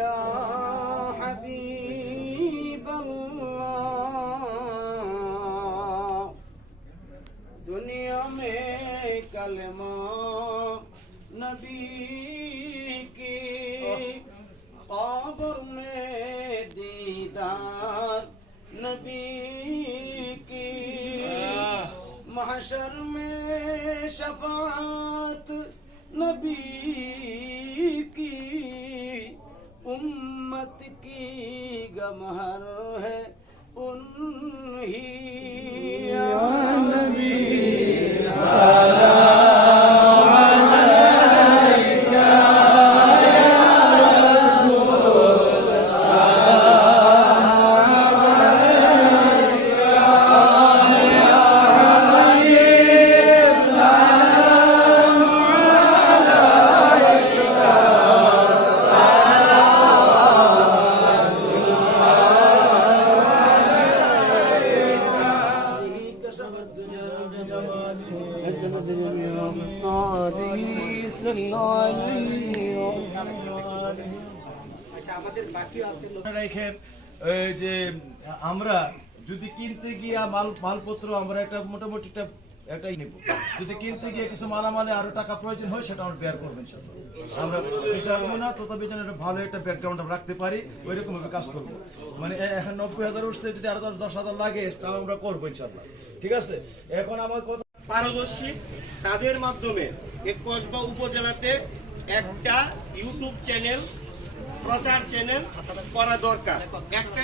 يا حبيب الله دنیا میں کلمہ نبی کی قبر میں دیدار نبی کی محشر میں شفاعت نبی मौत की गमहर है उन ही যে আমরা যদি কিনতে গিয়া মাল মালপত্র আমরা একটা মোটামুটি একটা একটাই নেব। যদি কিনতে গিয়ে কিছু মালামালে আরও টাকা প্রয়োজন হয়, সেটা আমরা বের করবেন না তথাপি যেন ভালো একটা ব্যাকগ্রাউন্ড আমরা রাখতে পারি কাজ করব। মানে এখন নব্বই হাজার উঠছে যদি আরও দশ হাজার লাগে তাও আমরা করব ঠিক আছে? এখন আমার কথা পারদর্শী। তাদের মাধ্যমে কসবা উপজেলাতে একটা ইউটিউব চ্যানেল প্রচার চ্যানেল করা দরকার। একটা